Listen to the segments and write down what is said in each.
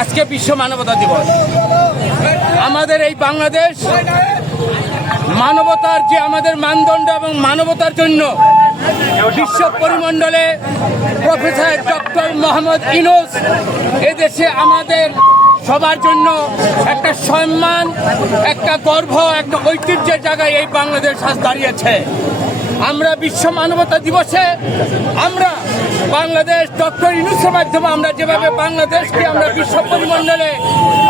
আজকে বিশ্ব মানবতা দিবস। আমাদের এই বাংলাদেশ মানবতার যে আমাদের মানদণ্ড এবং মানবতার জন্য বিশ্ব পরিমণ্ডলে প্রফেসর ডক্টর মোহাম্মদ ইনুস এদেশে আমাদের সবার জন্য একটা সম্মান একটা গর্ব একটা ঐতিহ্যের জায়গায় এই বাংলাদেশ আজ দাঁড়িয়েছে। আমরা বিশ্ব মানবতা দিবসে আমরা বাংলাদেশ ডক্টর ইনুসের মাধ্যমে আমরা যেভাবে বাংলাদেশকে আমরা বিশ্ব পরিমণ্ডলে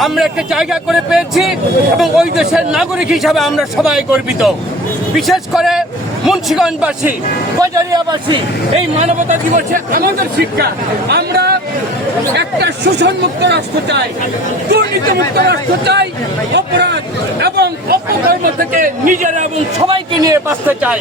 আমরা একটা জায়গা করে পেয়েছি এবং ওই দেশের নাগরিক হিসাবে আমরা সবাই গর্বিত। বিশেষ করে মুন্সিগঞ্জবাসী বাজারিয়াবাসী এই মানবতা দিবসে আমাদের শিক্ষা। আমরা একটা শোষণমুক্ত রাষ্ট্র চাই, দুর্নীতিমুক্ত রাষ্ট্র চাই, অপরাধ এবং অপকর্ম থেকে নিজেরা এবং সবাইকে নিয়ে বাঁচতে চাই।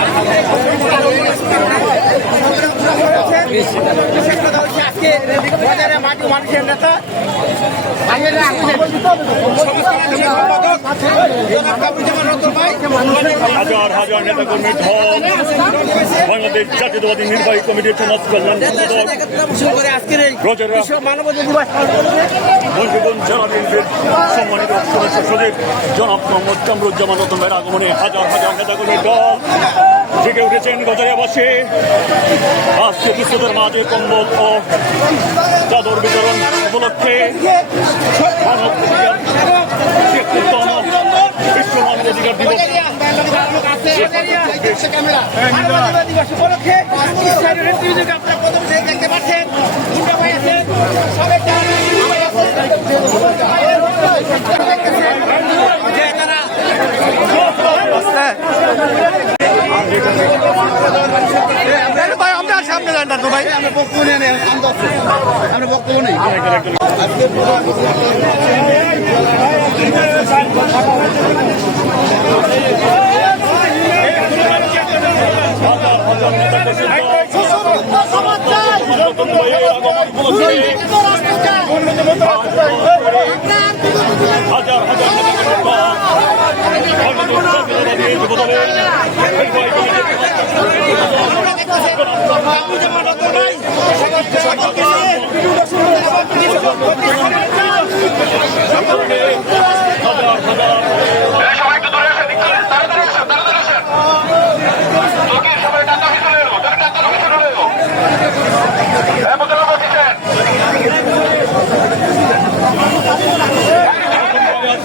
বাংলাদেশ জাতীয়তাবাদী নির্বাহী কমিটির সমাজ কল্যাণ সম্মানিত সদস্য সচিব জনাব মোহাম্মদ কামরুজ্জামান রতন ভাইয়ের আগমনে হাজার হাজার নেতা কর্মীর দল জেগে উঠেছেন গজারিয়া বসে। আজকে বিশ্বদের মাঝে কম্বল ও চাদর বিতরণ উপলক্ষে বিশ্ব ভাই আমরা সামনে যান না তো ভাই আমরা বক্তব্য নেই আমরা বক্তব্য নেই হাজার হাজার নেতা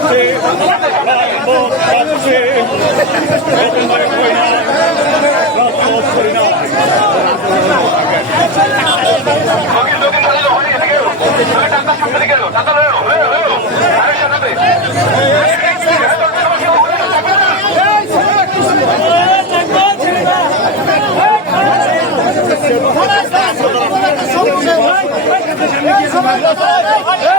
রাখছে পথ রাখছে তোমার কইনা রাজপথ কইনা টাকা সামনে গেল টাকা লয় লয় আরে সামনে Hey!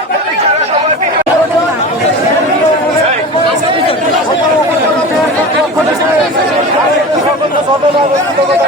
¡Vamos, vamos, vamos!